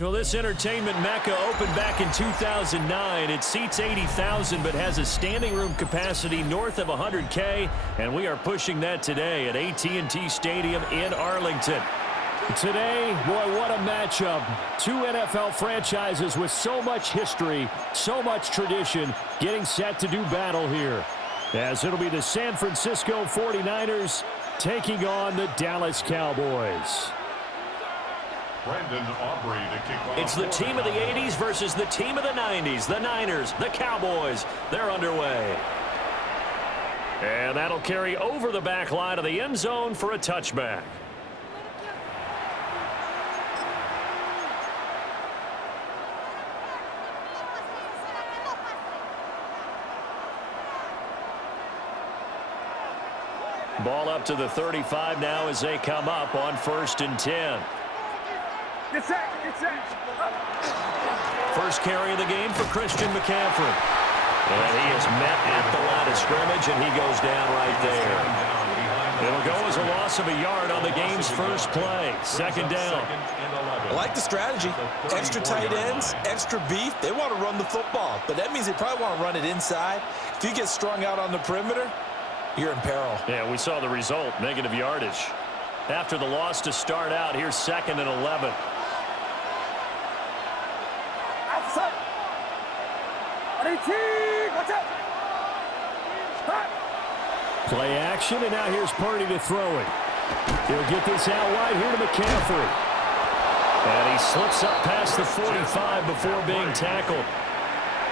Well, this entertainment mecca opened back in 2009. It seats 80,000 but has a standing room capacity north of 100K, and we are pushing that today at AT&T Stadium in Arlington. Today, boy, what a matchup. Two NFL franchises with so much history, so much tradition, getting set to do battle here. As it'll be the San Francisco 49ers taking on the Dallas Cowboys. Brandon Aubrey to kick off. It's the team of the 80s versus the team of the 90s. The Niners, the Cowboys, they're underway. And that'll carry over the back line of the end zone for a touchback. Ball up to the 35 now as they come up on 1st and 10. First carry of the game for Christian McCaffrey. And he is met at the line of scrimmage, and he goes down right there. It'll go as a loss of a yard on the game's first play. 2nd down. I like the strategy. Extra tight ends, extra beef. They want to run the football, but that means they probably want to run it inside. If you get strung out on the perimeter, you're in peril. Yeah, we saw the result, negative yardage. After the loss to start out, here's 2nd and 11. Play action, and now here's Purdy to throw it. He'll get this out wide here to McCaffrey. And he slips up past the 45 before being tackled.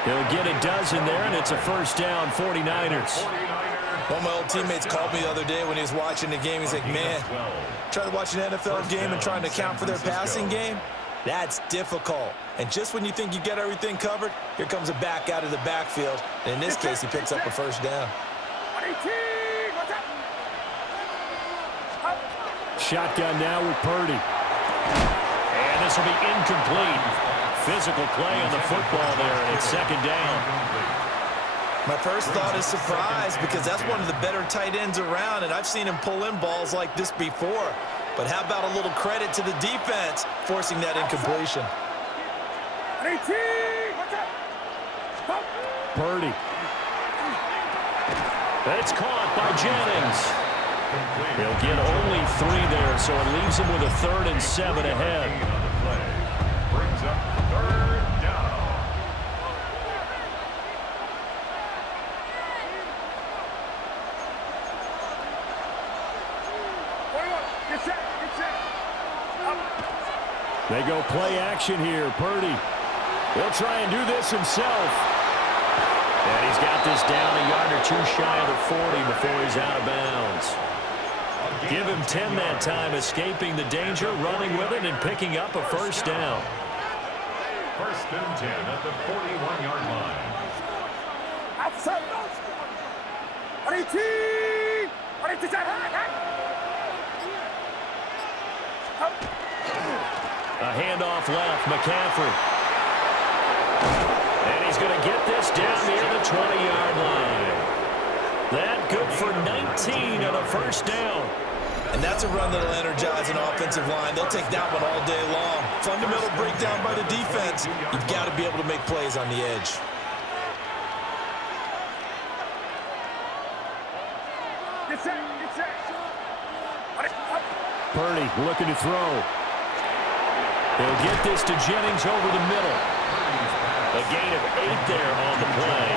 He'll get a dozen there, and it's a 1st down, 49ers. One of my old teammates called me the other day when he was watching the game. He's like, man, trying to watch an NFL game and trying to account for their passing game, that's difficult. And just when you think you get everything covered, here comes a back out of the backfield. And in this case, he picks up a 1st down. Shotgun now with Purdy. And this will be incomplete. Physical play on the football there, and it's 2nd down. My first thought is surprise, because that's one of the better tight ends around, and I've seen him pull in balls like this before. But how about a little credit to the defense forcing that incompletion? Purdy. That's caught by Jennings. He'll get only 3 there, so it leaves him with a 3rd and 7 ahead. Brings up 3rd down. They go play action here. Purdy. He'll try and do this himself. And he's got this down a yard or 2 shy of the 40 before he's out of bounds. Give him 10 that time, escaping the danger, running with it, and picking up a 1st down. 1st and 10 at the 41-yard line. A handoff left, McCaffrey. And he's going to get this down near the 20-yard line. That good for 19 and a 1st down. And that's a run that'll energize an offensive line. They'll take that one all day long. Fundamental breakdown by the defense. You've got to be able to make plays on the edge. Purdy looking to throw. He'll get this to Jennings over the middle. A gain of 8 there on the play.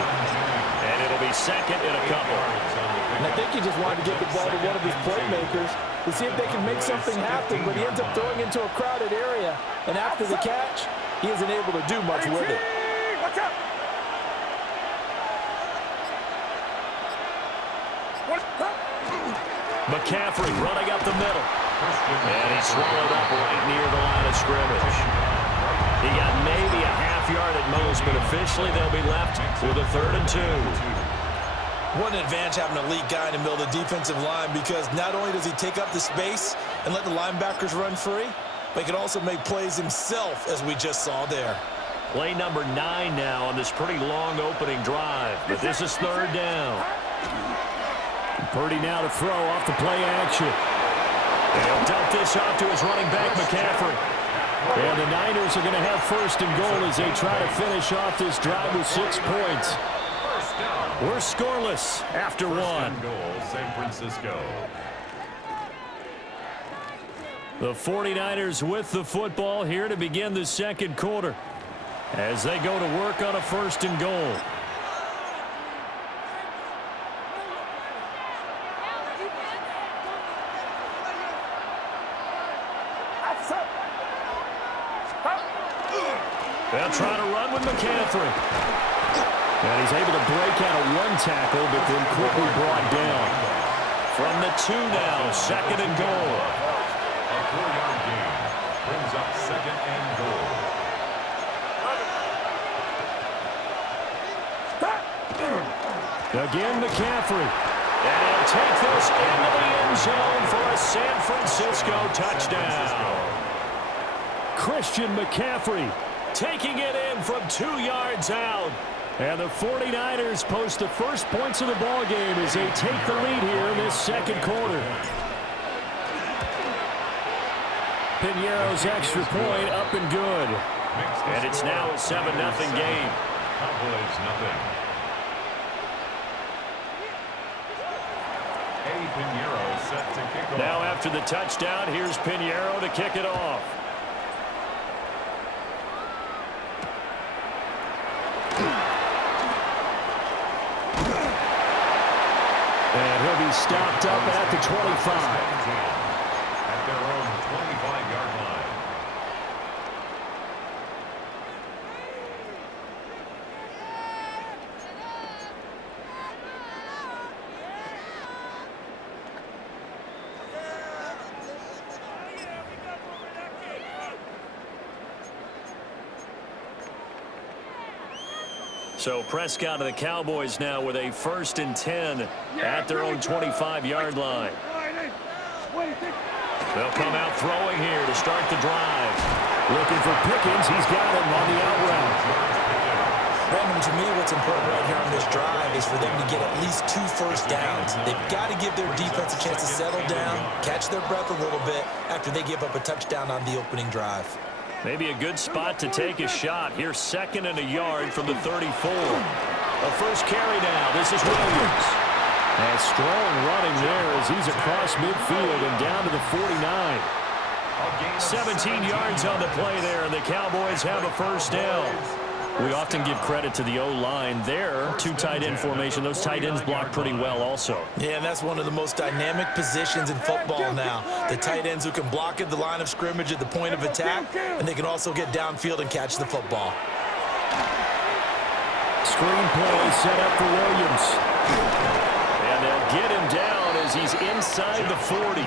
And it'll be 2nd and a couple. And I think he just wanted to get the ball to one of his playmakers to see if they can make something happen, but he ends up throwing into a crowded area. And after the catch, he isn't able to do much with it. McCaffrey running up the middle. And he's swallowed up right near the line of scrimmage. He got maybe a half yard at most, but officially they'll be left with a 3rd and 2. What an advantage having an elite guy in the middle of the defensive line, because not only does he take up the space and let the linebackers run free, but he can also make plays himself, as we just saw there. Play number 9 now on this pretty long opening drive, but this is 3rd down. Purdy now to throw off the play action. And he'll dump this off to his running back, McCaffrey. And the Niners are going to have first and goal as they try to finish off this drive with 6 points. We're scoreless after one. Goal, San Francisco. The 49ers with the football here to begin the second quarter as they go to work on a first and goal. They'll try to run with McCaffrey. And he's able to break out of one tackle, but then quickly brought down. From the 2 now, second and goal. A 4-yard gain brings up second and goal. Again, McCaffrey. And he'll take this into the end zone for a San Francisco touchdown. Christian McCaffrey taking it in from 2 yards out. And the 49ers post the first points of the ball game as they take the lead here in this second quarter. Piñeiro's extra point up and good. And it's now a 7-0 game. Cowboys nothing. Piñeiro set to kick off. Now after the touchdown, here's Piñeiro to kick it off. And he'll be stopped up at the 25. At their own 25-yard line. So Prescott and the Cowboys now with a 1st and 10 at their own 25-yard line. They'll come out throwing here to start the drive. Looking for Pickens. He's got him on the out route. Brandon, to me, what's important right here on this drive is for them to get at least 2 first downs. They've got to give their defense a chance to settle down, catch their breath a little bit after they give up a touchdown on the opening drive. Maybe a good spot to take a shot. Here's 2nd and a yard from the 34. A first carry now. This is Williams. And strong running there as he's across midfield and down to the 49. 17 yards on the play there, and the Cowboys have a first down. We often give credit to the O-line there. 2 tight end formation. Those tight ends block pretty well also. Yeah, and that's one of the most dynamic positions in football now. The tight ends who can block at the line of scrimmage at the point of attack, and they can also get downfield and catch the football. Screen play set up for Williams. And they'll get him down as he's inside the 40.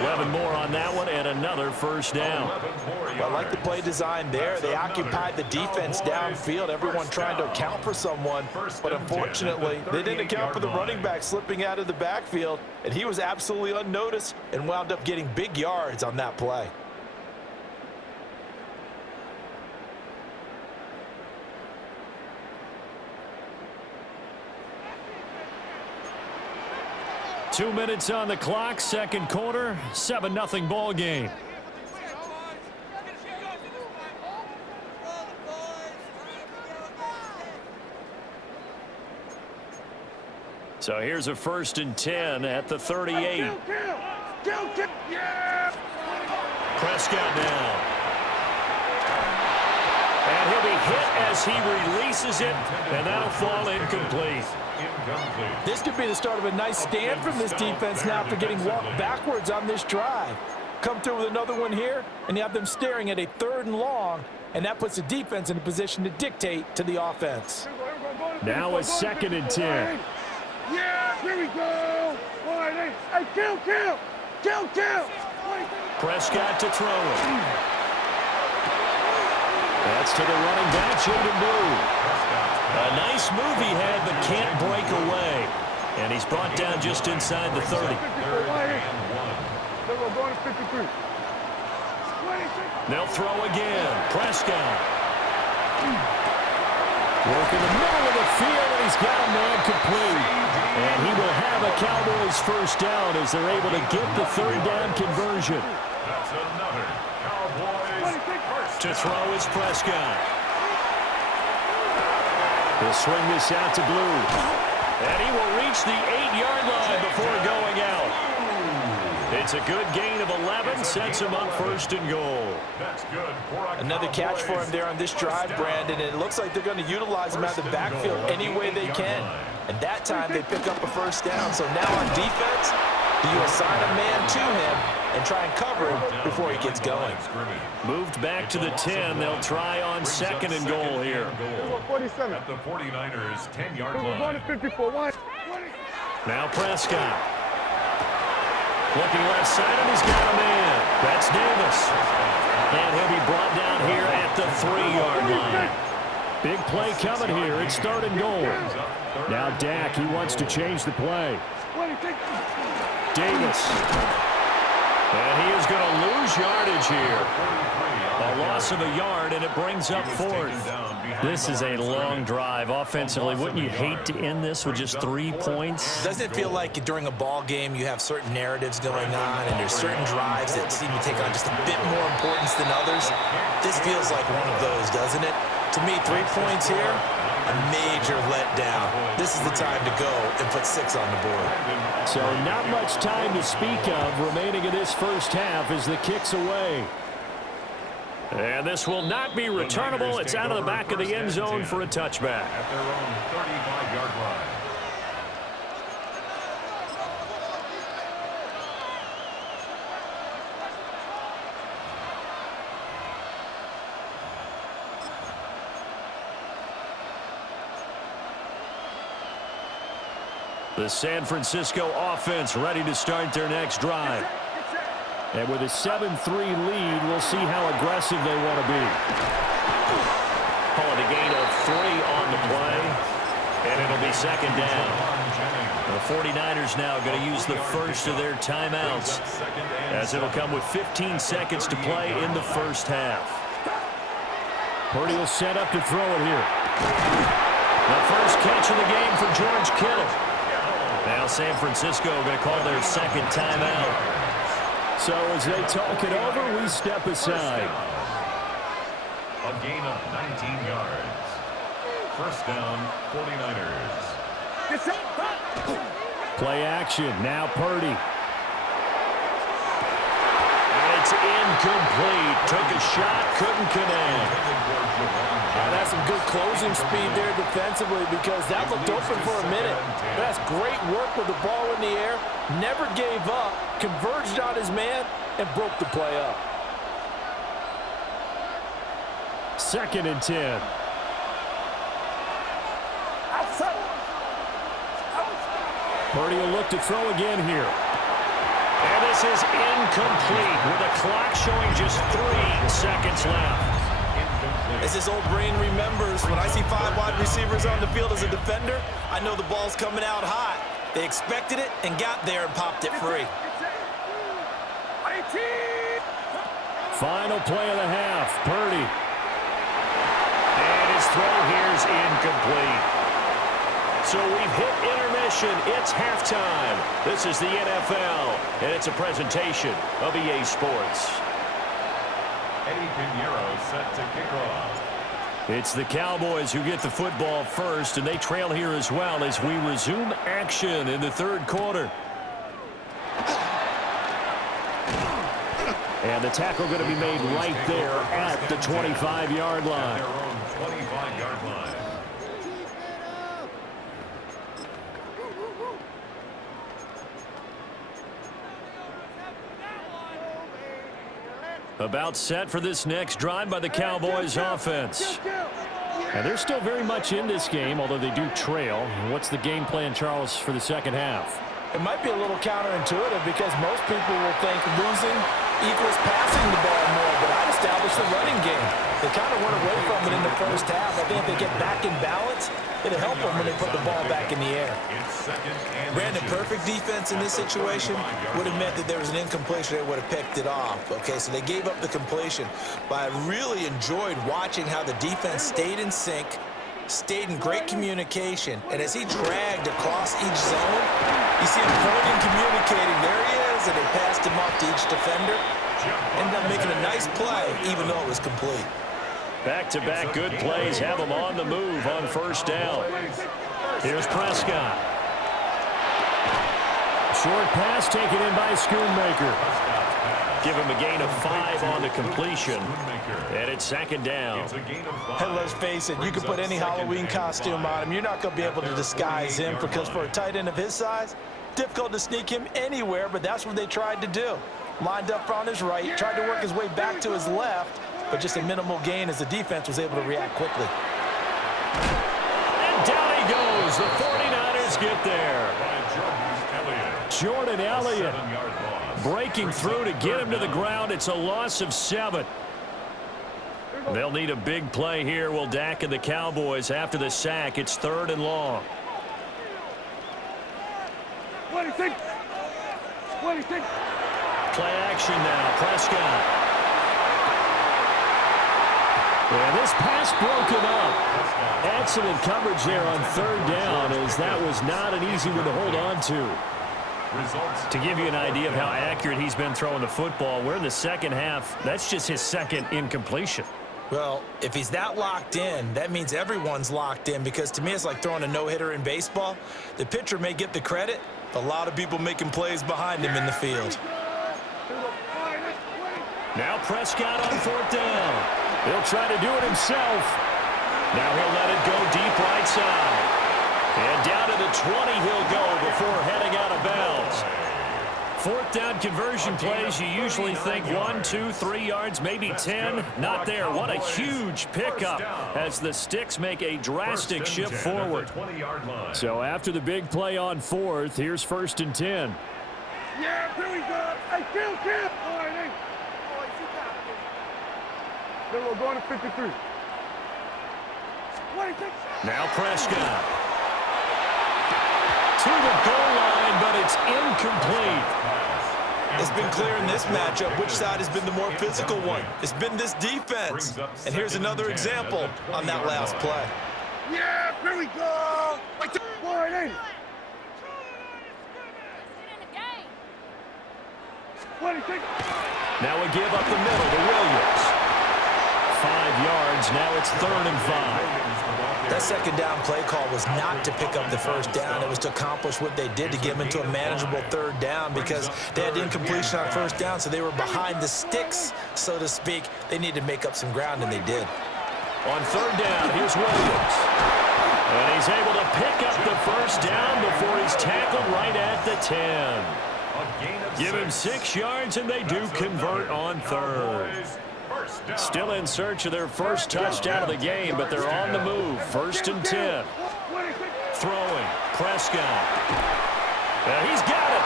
11 more on that one and another first down. I like the play design there. They occupied the defense downfield, everyone trying to account for someone. But unfortunately, they didn't account for the running back slipping out of the backfield, and he was absolutely unnoticed and wound up getting big yards on that play. Two minutes on the clock, second quarter, 7-0 ball game. So here's a 1st and 10 at the 38. Prescott now. And he'll be hit as he releases it, and that'll fall incomplete. This could be the start of a nice stand from this defense now after getting walked backwards on this drive. Come through with another one here, and you have them staring at a 3rd and long, and that puts the defense in a position to dictate to the offense. Now a 2nd and 10. Yeah, here we go. Hey, kill. Prescott to throw it. That's to the running back, Jaden Blue. A nice move he had, but can't break away. And he's brought down just inside the 30. They'll throw again. Prescott. Work in the middle of the field, and he's got a man complete. And he will have a Cowboys first down as they're able to get the 3rd down conversion. That's another Cowboys To throw is Prescott. He'll swing this out to Blue. And he will reach the 8-yard line before going out. It's a good gain of 11, sets him up 1st and goal. Another catch for him there on this drive, Brandon, and it looks like they're going to utilize him out of the backfield any way they can. And that time they pick up a 1st down. So now on defense, do you assign a man to him and try and cover him before he gets going? Moved back to the 10. They'll try on 2nd and goal here. 47. At the 49ers' 10-yard line. 154. Now Prescott. Looking left side, and he's got a man. That's Davis. And he'll be brought down here at the 3-yard line. Big play coming here. It's 3rd and goal. Now Dak, he wants to change the play. Davis. And he is going to lose yardage here. A loss of a yard, and it brings up 4th. This is a long drive. Offensively, wouldn't you hate to end this with just 3 points? Doesn't it feel like during a ball game you have certain narratives going on and there's certain drives that seem to take on just a bit more importance than others? This feels like one of those, doesn't it? To me, 3 points here, a major letdown. This is the time to go and put 6 on the board. So not much time to speak of remaining in this 1st half as the kick's away. And this will not be returnable. It's out of the back of the end zone for a touchback. At their own 35-yard line. The San Francisco offense ready to start their next drive. And with a 7-3 lead, we'll see how aggressive they want to be. Call it a gain of 3 on the play. And it'll be 2nd down. The 49ers now going to use the first of their timeouts, as it'll come with 15 seconds to play in the 1st half. Purdy will set up to throw it here. The first catch of the game for George Kittle. Now San Francisco going to call their 2nd timeout. So as they talk it over, we step aside. A gain of 19 yards. 1st down, 49ers. Play action. Now Purdy. And it's incomplete. Took a shot, couldn't connect. That's some good closing speed there defensively, because that looked open for a minute. That's great work with the ball in the air. Never gave up, converged on his man, and broke the play up. 2nd and 10. Purdy will look to throw again here. And this is incomplete with the clock showing just 3 seconds left. As his old brain remembers, when I see 5 wide receivers on the field as a defender, I know the ball's coming out hot. They expected it and got there and popped it free. Final play of the half. Purdy. And his throw here is incomplete. So we've hit intermission. It's halftime. This is the NFL, and it's a presentation of EA Sports. Eddie Pinheiro set to kick off. It's the Cowboys who get the football first, and they trail here as well as we resume action in the 3rd quarter. And the tackle going to be made right there at the 25-yard line. Their own 25-yard line. About set for this next drive by the Cowboys offense. And they're still very much in this game, although they do trail. What's the game plan, Charles, for the 2nd half? It might be a little counterintuitive, because most people will think losing equals passing the ball more, but I'd establish the running game. They kind of went away from it in the 1st half. I think if they get back in balance, it'll help them when they put the ball back in the air. Brandon, perfect defense in this situation would have meant that there was an incompletion. They would have picked it off. Okay, so they gave up the completion. But I really enjoyed watching how the defense stayed in sync, stayed in great communication, and as he dragged across each zone, you see him pointing, communicating. There he is. was that they passed him off to each defender. Ended up making a nice play, even though it was complete. Back-to-back good plays have them on the move on first down. Here's Prescott. Short pass taken in by Schoonmaker. Give him a gain of 5 on the completion. And it's second down. And let's face it, you can put any Halloween costume on him. You're not going to be able to disguise him because for a tight end of his size, difficult to sneak him anywhere, but that's what they tried to do. Lined up on his right, tried to work his way back to his left, but just a minimal gain as the defense was able to react quickly. And down he goes. The 49ers get there. Jordan Elliott breaking through to get him to the ground. It's a loss of 7. They'll need a big play here, will Dak and the Cowboys. After the sack, it's 3rd and long. 26. 26. Play action now. Prescott. And this pass broken up. Excellent coverage there on 3rd down, as that was not an easy one to hold on to. To give you an idea of how accurate he's been throwing the football, we're in the second half. That's just his second incompletion. Well, if he's that locked in, that means everyone's locked in, because to me it's like throwing a no-hitter in baseball. The pitcher may get the credit, but a lot of people making plays behind him in the field. Now Prescott on 4th down. He'll try to do it himself. Now he'll let it go deep right side. And down to the 20 he'll go before heading out of bounds. 4th down conversion plays, you usually think 1, 2, 3 yards, maybe 10. Not there. What a huge pickup as the Sticks make a drastic shift forward. So after the big play on 4th, here's 1st and 10. Yeah, here we go. Hey, kill. All right, hey. Then we're going to 53. 26. Now Prescott. To the goal line, but it's incomplete. It's been clear in this matchup which side has been the more physical one. It's been this defense. And here's another example on that last play. Yeah, here we go. All right, hey. 26. Now we give up the middle to Williams. 5 yards. Now it's 3rd and 5. That second down play call was not to pick up the first down. It was to accomplish what they did to get them into a manageable 3rd down, because they had incompletion on 1st down, so they were behind the sticks, so to speak. They needed to make up some ground, and they did. On 3rd down, here's Williams. And he's able to pick up the first down before he's tackled right at the 10. Give him 6 yards, and they do convert on 3rd. Still in search of their first touchdown of the game, but they're on the move. 1st and 10. Throwing. Prescott. He's got it.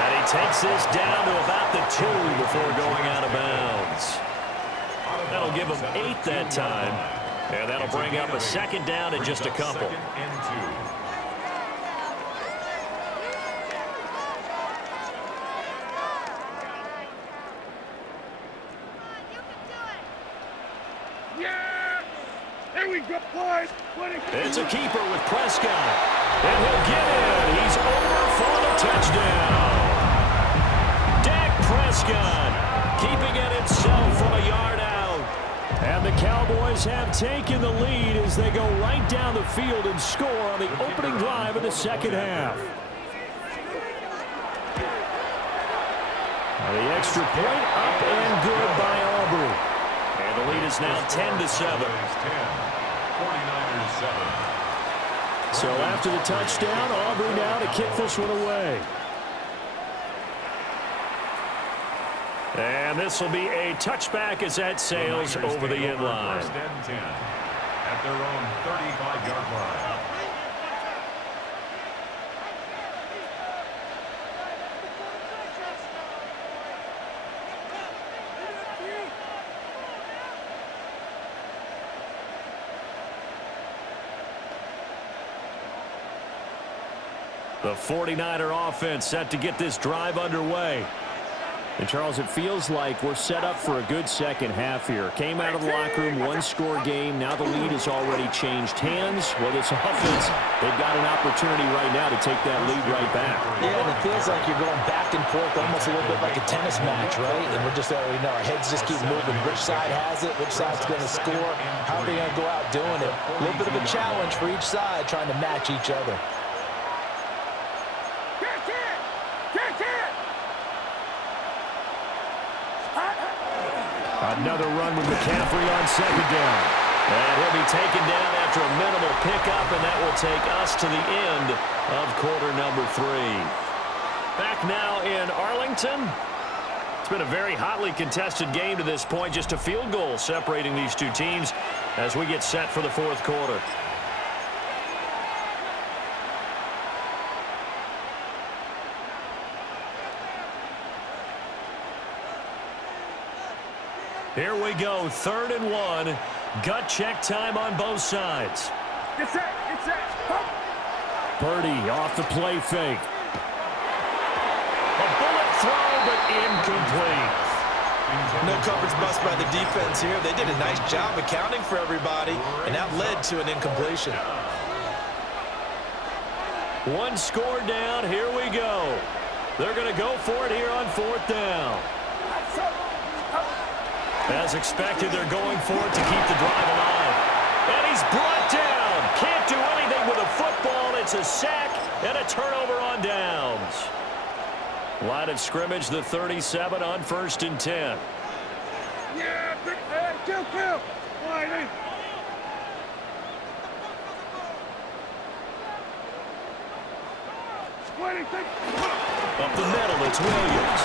And he takes this down to about the 2 before going out of bounds. That'll give him 8 that time. And that'll bring up a 2nd down and just a couple. It's a keeper with Prescott. And he'll get in. He's over for the touchdown. Dak Prescott keeping it himself from a yard out. And the Cowboys have taken the lead as they go right down the field and score on the opening drive of the second half. The extra point up and good by Aubrey. And the lead is now 10-7. 49ers 7. So after the touchdown, Aubrey now to kick this one away. And this will be a touchback as that sails over the end line. 1st and 10 at their own 35-yard line. The 49er offense set to get this drive underway. And, Charles, it feels like we're set up for a good second half here. Came out of the locker room, one-score game. Now the lead has already changed hands. Well, this offense, they've got an opportunity right now to take that lead right back. Yeah, and it feels like you're going back and forth, almost a little bit like a tennis match, right? And we're just already know our heads just keep moving. Which side has it? Which side's going to score? How are they going to go out doing it? A little bit of a challenge for each side trying to match each other. Another run with McCaffrey on second down. And he'll be taken down after a minimal pickup, and that will take us to the end of quarter number 3. Back now in Arlington. It's been a very hotly contested game to this point. Just a field goal separating these two teams as we get set for the fourth quarter. Here we go, 3rd and 1. Gut check time on both sides. Get set, get set. Purdy off the play fake. A bullet throw, but incomplete. No coverage bust by the defense here. They did a nice job accounting for everybody, and that led to an incompletion. One score down. Here we go. They're going to go for it here on 4th down. As expected, they're going for it to keep the drive alive. And he's brought down. Can't do anything with a football. It's a sack and a turnover on downs. Line of scrimmage, the 37 on 1st and 10. Yeah, kill. Wide in. Up the middle, it's Williams.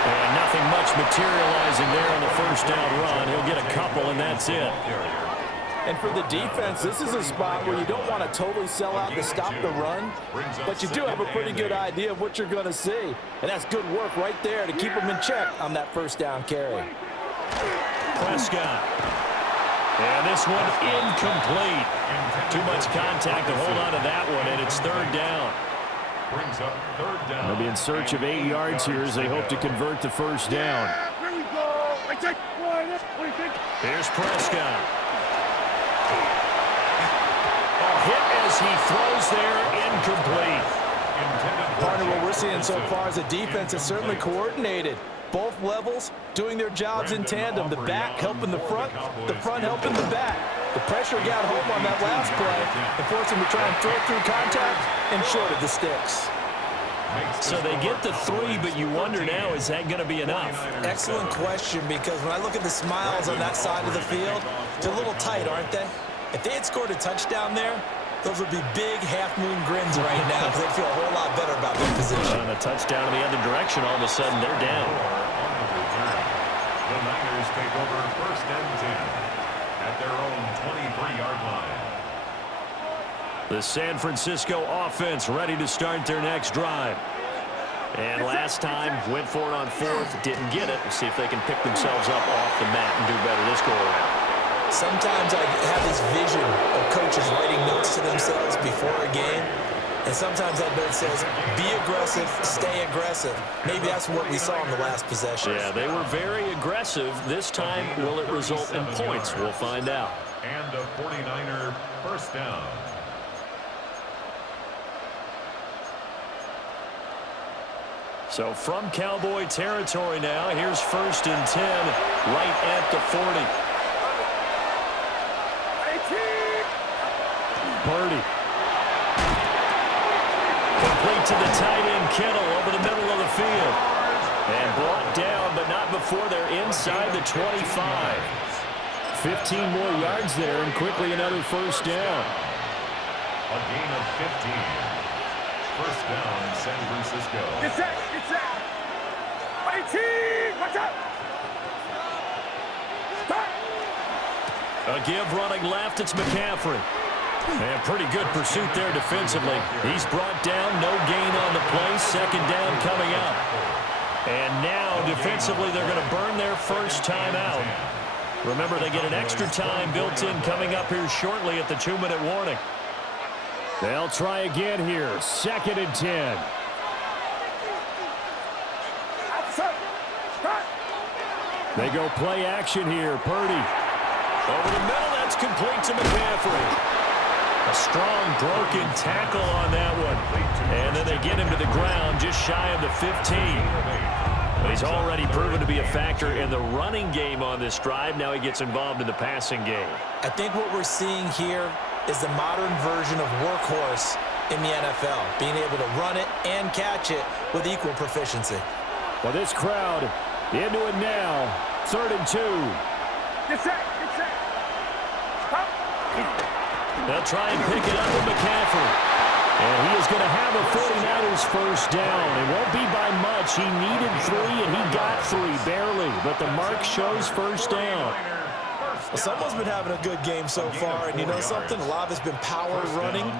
And nothing much materializing there on the first down run. He'll get a couple, and that's it. And for the defense, this is a spot where you don't want to totally sell out to stop the run, but you do have a pretty good idea of what you're going to see. And that's good work right there to keep them in check on that first down carry. Prescott. And this one incomplete. Too much contact to hold on to that one, and it's 3rd down. Brings up 3rd down. They'll be in search of 8 yards here as they hope to convert the first down. Here we go. I take wide in. What do you think? Here's Prescott. A hit as he throws there, incomplete. Partner, what we're seeing so far is the defense is certainly coordinated. Both levels doing their jobs in tandem. The back helping the front helping the back. The pressure got home on that last play and forced him to try and throw through contact and short of the sticks. So they get the 3, but you wonder now, is that going to be enough? Excellent question, because when I look at the smiles on that side of the field, they're a little tight, aren't they? If they had scored a touchdown there, those would be big half-moon grins right now because they'd feel a whole lot better about their position. And a touchdown in the other direction, all of a sudden they're down. The Niners take over 1st and 10 at their own 23-yard line. The San Francisco offense ready to start their next drive. And last time, went for it on 4th, didn't get it. We'll see if they can pick themselves up off the mat and do better this go-around. Sometimes I have this vision of coaches writing notes to themselves before a game, and sometimes that note says, be aggressive, stay aggressive. Maybe that's what we saw in the last possession. Yeah, they were very aggressive. This time, will it result in points? We'll find out. And a 49er first down. So from Cowboy territory now, here's 1st and 10 right at the 40. Purdy. Complete to the tight end, Kittle, over the middle of the field. And brought down, but not before they're inside the 25. 15 more yards there, and quickly another first down. A gain of 15. First down, San Francisco. Get set. 18. Watch out. A give running left, it's McCaffrey. And pretty good pursuit there defensively. He's brought down, no gain on the play, 2nd down coming up. And now defensively they're going to burn their first time out. Remember, they get an extra time built in coming up here shortly at the 2-minute warning. They'll try again here, 2nd and 10. They go play action here. Purdy. Over the middle, that's complete to McCaffrey. A strong broken tackle on that one. And then they get him to the ground just shy of the 15. But he's already proven to be a factor in the running game on this drive. Now he gets involved in the passing game. I think what we're seeing here is the modern version of workhorse in the NFL, being able to run it and catch it with equal proficiency. Well, this crowd into it now. 3rd and 2. Get set. They'll try and pick it up with McCaffrey. And he is going to have a 49ers first down. It won't be by much. He needed 3, and he got 3, barely. But the mark shows first down. Well, someone's been having a good game so far, and you know something? A lot of it's been power running.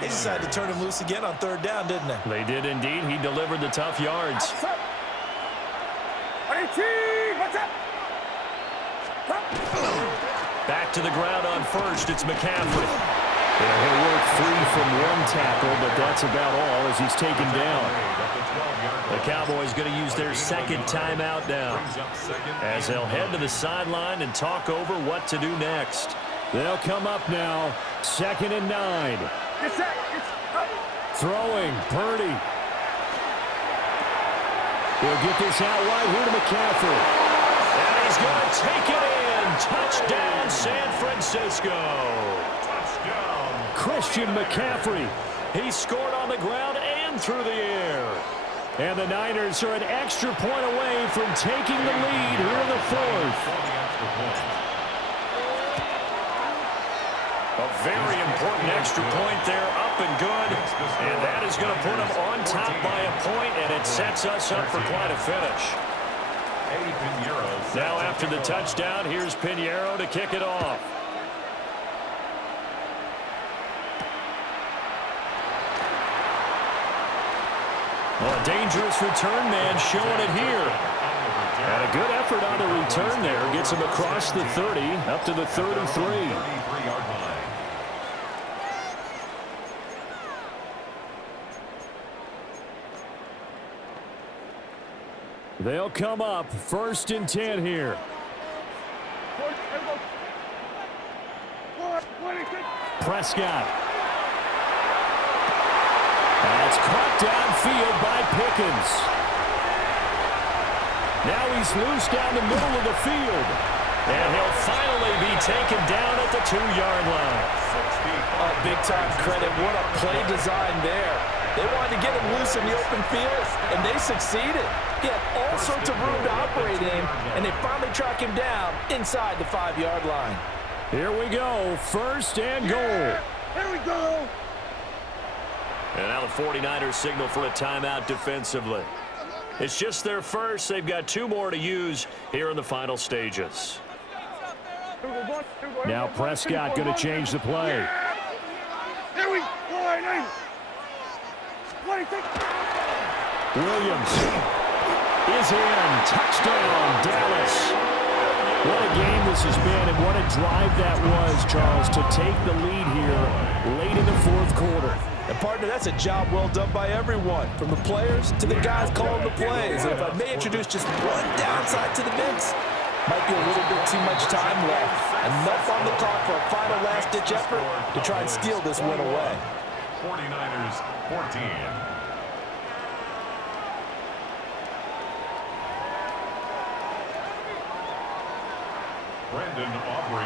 They decided to turn him loose again on 3rd down, didn't they? They did indeed. He delivered the tough yards. Back to the ground on 1st. It's McCaffrey. Yeah, he'll work free from 1 tackle, but that's about all as he's taken down. The Cowboys going to use their 2nd timeout now as they'll head to the sideline and talk over what to do next. They'll come up now. 2nd and 9. Throwing, Purdy. He'll get this out wide here to McCaffrey. And he's going to take it in. Touchdown, San Francisco. Touchdown. Christian McCaffrey. He scored on the ground and through the air. And the Niners are an extra point away from taking the lead here in the 4th. A very important extra point there, up and good. And that is going to put them on top by a point, and it sets us up for quite a finish. Now after the touchdown, here's Pinheiro to kick it off. Well, a dangerous return man showing it here. And a good effort on the return there. Gets him across the 30, up to the 33. They'll come up 1st and 10 here. Prescott. That's caught downfield by Pickens. Now he's loose down the middle of the field. And he'll finally be taken down at the 2-yard line. Oh, big-time credit. What a play design there. They wanted to get him loose in the open field, and they succeeded. He had all sorts of room to operate in, and they finally track him down inside the 5-yard line. Here we go. 1st and goal. Here we go. And now the 49ers signal for a timeout defensively. It's just their first. They've got 2 more to use here in the final stages. Now Prescott going to change the play. Here we go. Williams is in. Touchdown, Dallas. What a game this has been, and what a drive that was, Charles, to take the lead here late in the 4th quarter. And, partner, that's a job well done by everyone, from the players to the guys calling the plays. And if I may introduce just one downside to the mix, might be a little bit too much time left. Enough on the clock for a final last-ditch effort to try and steal this win away. 49ers 14.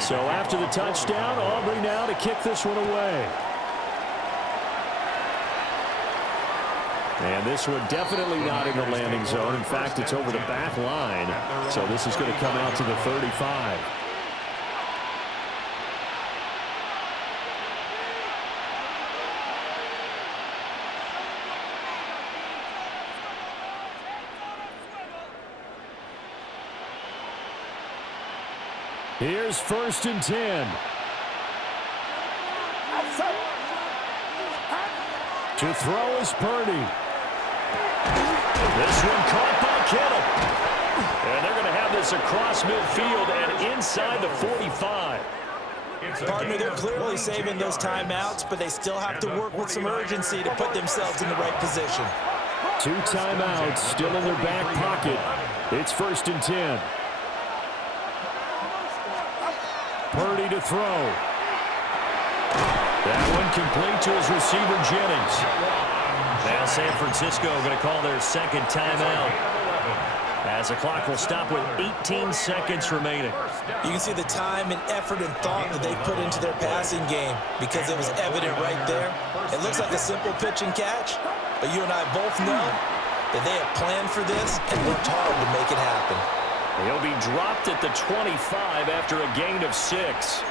So after the touchdown, Aubrey now to kick this one away. And this one definitely not in the landing zone. In fact, it's over the back line. So this is going to come out to the 35. Here's 1st and 10. To throw is Purdy. This one caught by Kittle. And they're going to have this across midfield and inside the 45. Partner, they're clearly saving those timeouts, but they still have to work with some urgency to put themselves in the right position. 2 timeouts still in their back pocket. It's 1st and 10. Purdy to throw. That one complete to his receiver, Jennings. Now San Francisco going to call their second timeout, as the clock will stop with 18 seconds remaining. You can see the time and effort and thought that they put into their passing game because it was evident right there. It looks like a simple pitch and catch, but you and I both know that they have planned for this and worked hard to make it happen. He'll be dropped at the 25 after a gain of 6.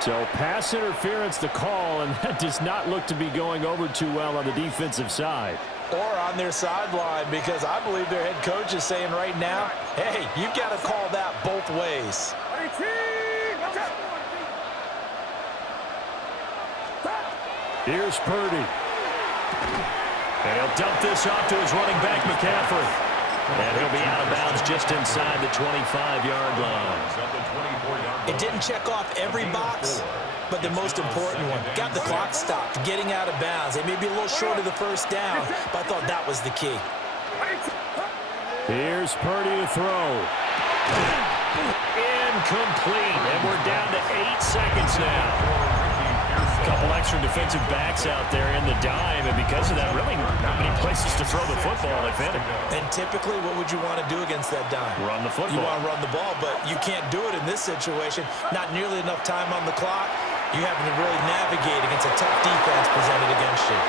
So pass interference the call, and that does not look to be going over too well on the defensive side. Or on their sideline, because I believe their head coach is saying right now, hey, you've got to call that both ways. Here's Purdy. And he'll dump this off to his running back, McCaffrey. And he'll be out of bounds just inside the 25-yard line. It didn't check off every box, but the most important one. Got the clock stopped, getting out of bounds. They may be a little short of the first down, but I thought that was the key. Here's Purdy to throw. Incomplete. And we're down to 8 seconds now. A couple extra defensive backs out there in the dime, and because of that, really not many places to throw the football, if any. And typically, what would you want to do against that dime? Run the football. You want to run the ball, but you can't do it in this situation. Not nearly enough time on the clock. You having to really navigate against a tough defense presented against you.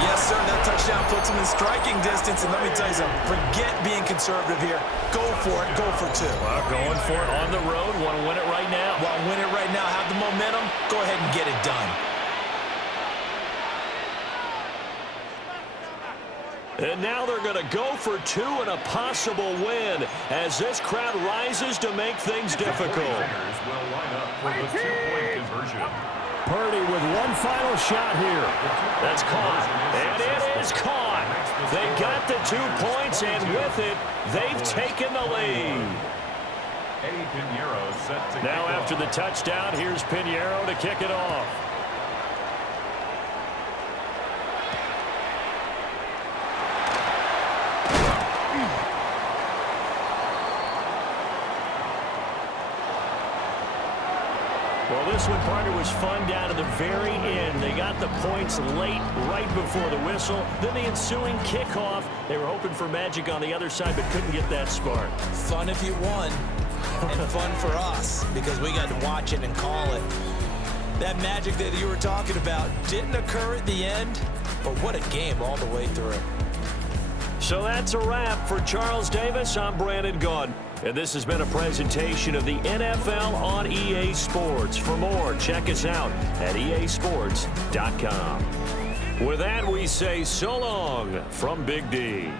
Yes, sir, that touchdown puts him in striking distance, and let me tell you something, forget being conservative here. Go for it, go for 2. Well, going for it on the road, want to win it right now. Want to win it right now, have the momentum, go ahead and get it done. And now they're going to go for 2 and a possible win as this crowd rises to make things difficult. Will line up for the 2-point conversion. Purdy with one final shot here. That's caught. And it is caught. They got the 2 points, and with it, they've taken the lead. Eddie Pinheiro set to Now kick after off. the touchdown, here's Pinheiro to kick it off. Well, this one, partner, was fun down to the very end. They got the points late, right before the whistle. Then the ensuing kickoff. They were hoping for magic on the other side, but couldn't get that spark. Fun if you won, and fun for us, because we got to watch it and call it. That magic that you were talking about didn't occur at the end, but what a game all the way through. So that's a wrap for Charles Davis. I'm Brandon Gaudin, and this has been a presentation of the NFL on EA Sports. For more, check us out at easports.com. With that, we say so long from Big D.